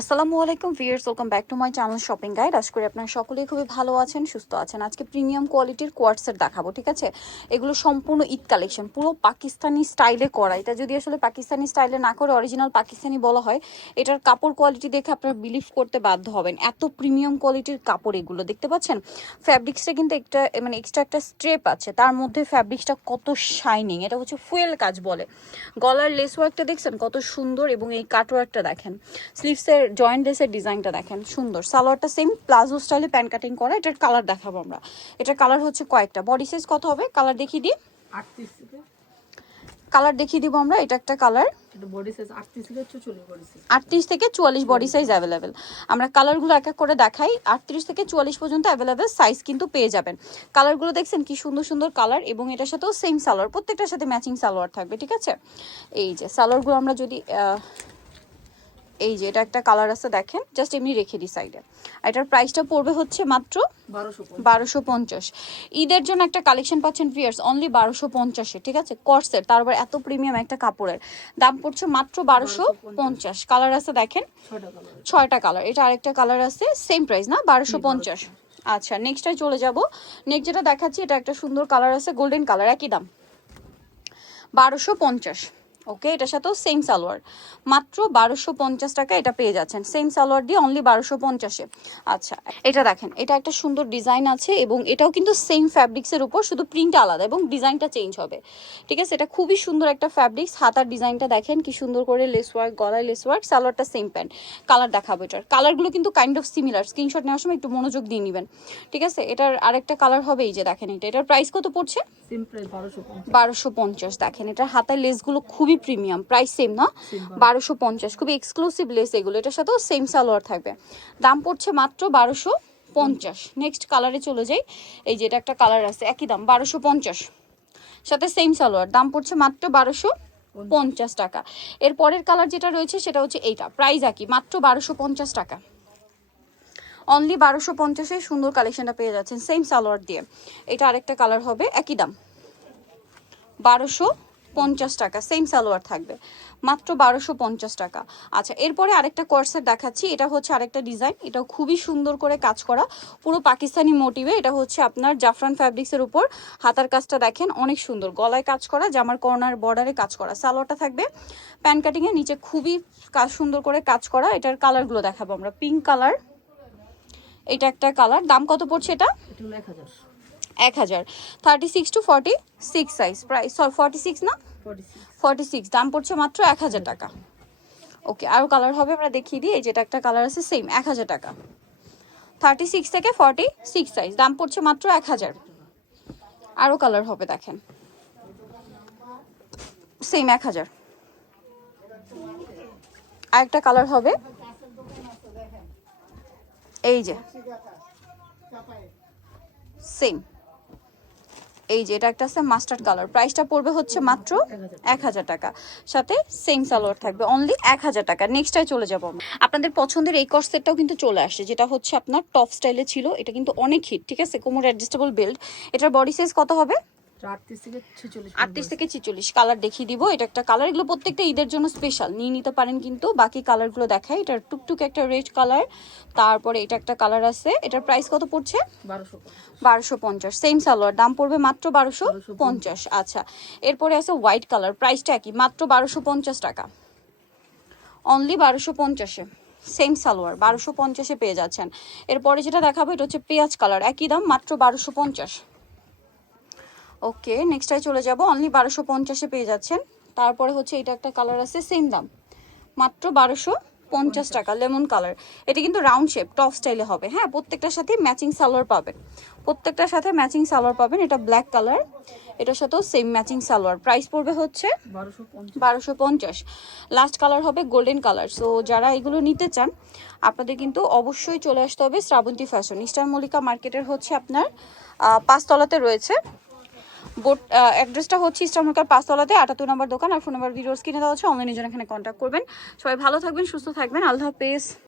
আসসালামু আলাইকুম viewers welcome back to my channel shopping guide. আশা করি আপনারা সকলেই খুবই ভালো আছেন, সুস্থ আছেন। আজকে প্রিমিয়াম কোয়ালিটির কোয়ার্টসের দেখাবো, ঠিক আছে? এগুলো সম্পূর্ণ ঈদ কালেকশন, পুরো পাকিস্তানি স্টাইলে করা। এটা যদি আসলে পাকিস্তানি স্টাইলে না করে, অরিজিনাল পাকিস্তানি বলা হয়, এটার কাপড় কোয়ালিটি দেখে আপনারা বিলিভ করতে বাধ্য হবেন। এত প্রিমিয়াম কোয়ালিটির কাপড় এগুলো, দেখতে পাচ্ছেন? ফ্যাব্রিক্সটা কিন্তু একটা মানে এক্সট্রা একটা স্ট্রেপ আছে। তার মধ্যে ফ্যাব্রিক্সটা কত শাইনিং এটা হচ্ছে ফুয়েল কাজ বলে। গলার লেস ওয়ার্কটা দেখছেন? কত সুন্দর এবং এই কাটওয়ার্কটা দেখেন। স্লিভসের জয়েন্ট লেসের ডিজাইনটা দেখেন সুন্দর। সালোয়ারটা সেম প্লাজো স্টাইলে প্যান্ট কাটিং করা এটার কালার দেখাবো আমরা। এটার কালার হচ্ছে কয়েকটা। বডি সাইজ কত হবে? কালার দেখিয়ে দিই। কালার দেখিয়ে দিব আমরা এটা একটা কালার আটত্রিশ থেকে চুয়াল্লিশ বডি সাইজ অ্যাভেলেবেল আমরা কালারগুলো এক এক করে দেখাই। আটত্রিশ থেকে চুয়াল্লিশ পর্যন্ত অ্যাভেলেবেল সাইজ কিন্তু পেয়ে যাবেন। কালারগুলো দেখছেন কি সুন্দর সুন্দর কালার এবং এটার সাথেও সেম সালোয়ার প্রত্যেকটার সাথে ম্যাচিং সালোয়ার থাকবে ঠিক আছে? এই যে সালোয়ারগুলো আমরা যদি এই যে এটা একটা কালার আছে দেখেন জাস্ট এমনি রেখে দিই সাইডে এটার প্রাইসটা পড়বে হচ্ছে মাত্র বারোশো পঞ্চাশ। ঈদের জন্য একটা কালেকশন পাচ্ছেন ফিয়ার্স অনলি বারোশো পঞ্চাশে ঠিক আছে? কর্সের তারপর এত প্রিমিয়াম একটা কাপড়ের। দাম পড়ছে মাত্র বারোশো পঞ্চাশ। কালার আছে দেখেন ছয়টা কালার এটা আরেকটা কালার আছে সেম প্রাইস না? বারোশো পঞ্চাশ। আচ্ছা নেক্সটটাই চলে যাব। নেক্সট যেটা দেখাচ্ছি এটা একটা সুন্দর কালার আছে গোল্ডেন কালার একই দাম। বারোশো পঞ্চাশ। ওকে? এটার সাথেও সেম সালোয়ার। মাত্র বারোশো পঞ্চাশ টাকা এটা পেয়ে যাচ্ছেন। সেম সালোয়ার দিয়ে অনলি বারোশো পঞ্চাশে। আচ্ছা এটা দেখেন এটা একটা সুন্দর ডিজাইন আছে এবং এটাও কিন্তু সেম ফ্যাব্রিক্সের উপর শুধু প্রিন্ট আলাদা এবং ডিজাইনটা চেঞ্জ হবে। ঠিক আছে? এটা খুবই সুন্দর একটা ফ্যাব্রিক্স হাতার ডিজাইনটা দেখেন কি সুন্দর করে লেস ওয়ার্ক গলায় লেস ওয়ার্ক সালোয়ারটা সেম প্যান্ট কালার দেখাবো এটার। কালারগুলো কিন্তু কাইন্ড অফ সিমিলার স্ক্রিনশট নেওয়ার সময় একটু মনোযোগ দিয়ে নেবেন। ঠিক আছে? এটার আরেকটা কালার হবে এই যে দেখেন এটা। এটার প্রাইস কত পড়ছে? বারোশো পঞ্চাশ। দেখেন এটার হাতার লেসগুলো খুবই প্রিমিয়াম প্রাইস সেম না? বারোশো পঞ্চাশ খুবই এক্সক্লুসিভ লেস এগুলো। এটার সাথেও সেম সালোয়ার থাকবে। দাম পড়ছে মাত্র বারোশো পঞ্চাশ। নেক্সট কালারে চলে যাই। এই যে এটা একটা কালার আছে একই দাম বারোশো পঞ্চাশ। সাথে সেম সালোয়ার দাম পড়ছে মাত্র বারোশো পঞ্চাশ টাকা। এর পরের কালার যেটা রয়েছে সেটা হচ্ছে এইটা। প্রাইস একই মাত্র বারোশো পঞ্চাশ টাকা। অনলি বারোশো পঞ্চাশে সুন্দর কালেকশনটা পেয়ে যাচ্ছেন সেম সালোয়ার দিয়ে। এটা আরেকটা কালার হবে একই দাম। বারোশো পঞ্চাশ টাকা সেম সালোয়ার থাকবে। মাত্র বারোশো পঞ্চাশ টাকা। আচ্ছা এরপরে আরেকটা কোর্সের দেখাচ্ছি। এটা হচ্ছে আরেকটা ডিজাইন এটা খুবই সুন্দর করে কাজ করা। পুরো পাকিস্তানি মোটিভে এটা হচ্ছে আপনার জাফরান ফ্যাব্রিক্সের উপর। হাতার কাজটা দেখেন, অনেক সুন্দর। গলায় কাজ করা, জামার কর্নার বর্ডারে কাজ করা। সালোয়ারটা থাকবে। প্যান কাটিংয়ে নিচে খুবই কাজ সুন্দর করে কাজ করা। এটার কালারগুলো দেখাবো আমরা। পিঙ্ক কালার এটা একটা কালার দাম কত পড়ছে এটা? এক হাজার। Thirty six to forty six size price forty six না? ফর্টি সিক্স দাম পড়ছে মাত্র এক হাজার টাকা। ওকে আরও কালার হবে আমরা দেখিয়ে দিই। এই যেটা একটা কালার আছে সেম এক হাজার টাকা। থার্টি সিক্স থেকে ফর্টি সিক্স সাইজ দাম পড়ছে মাত্র এক হাজার। আরও কালার হবে দেখেন। সেম এক হাজার। আরেকটা কালার হবে। এই যে। সেম এই যে, এটা একটা আছে মাস্টার্ড কালার। প্রাইসটা পড়বে হচ্ছে মাত্র এক হাজার টাকা। সাথে সেম সালোয়ার থাকবে অনলি এক হাজার টাকা। নেক্সটাই চলে যাব। আপনাদের পছন্দের এই কর সেটটাও কিন্তু চলে আসে যেটা হচ্ছে আপনার টপ স্টাইলে ছিল। এটা কিন্তু অনেক হিট ঠিক আছে? কোমর অ্যাডজাস্টেবল বেল্ট এটার বডি সাইজ কত হবে? আটত্রিশ থেকে ছেচল্লিশ কালার দেখিয়ে দিব। এটা একটা কালার এগুলো প্রত্যেকটা ঈদের জন্য স্পেশাল নিয়ে নিতে পারেন কিন্তু বাকি কালারগুলো দেখায় এটার টুকটুক একটা রেড কালার তারপরে এটা একটা কালার আছে। এটার প্রাইস কত পড়ছে? বারোশো পঞ্চাশ। সেম সালোয়ার দাম পড়বে মাত্র বারোশো পঞ্চাশ। আচ্ছা এরপরে আছে হোয়াইট কালার প্রাইসটা একই মাত্র বারোশো পঞ্চাশ টাকা। অনলি বারোশো পঞ্চাশে। সেম সালোয়ার বারোশো পঞ্চাশে পেয়ে যাচ্ছেন। এরপরে যেটা দেখাবো এটা হচ্ছে পেঁয়াজ কালার একই দাম মাত্র বারোশো পঞ্চাশ। ওকে নেক্সটাই চলে যাব। অনলি বারোশো পঞ্চাশে পেয়ে যাচ্ছেন। তারপরে হচ্ছে এটা একটা কালার আছে সেম দাম। মাত্র বারোশো পঞ্চাশ টাকা লেমন কালার এটা কিন্তু রাউন্ড শেপ টপ স্টাইলে হবে। হ্যাঁ প্রত্যেকটার সাথে ম্যাচিং সালোয়ার পাবেন। প্রত্যেকটার সাথে ম্যাচিং সালোয়ার পাবেন। এটা ব্ল্যাক কালার এটার সাথেও সেম ম্যাচিং সালোয়ার। প্রাইস পড়বে হচ্ছে বারোশো পঞ্চাশ। লাস্ট কালার হবে গোল্ডেন কালার সো যারা এগুলো নিতে চান আপনাদের কিন্তু অবশ্যই চলে আসতে হবে শ্রাবন্তী ফ্যাশন ইস্টার মল্লিকা মার্কেটের হচ্ছে আপনার পাঁচতলাতে রয়েছে। বোট অ্যাড্রেসটা হচ্ছে ইস্টার মল্লিকার পাঁচতলাতে, আটাত্তর নম্বর দোকান আর ফোন নাম্বার ভিডিওস কিনে দেওয়া হচ্ছে। অনলাইনে জন্য এখানে কন্ট্যাক্ট করবেন। সবাই ভালো থাকবেন, সুস্থ থাকবেন। আল্লাহ হাফেজ।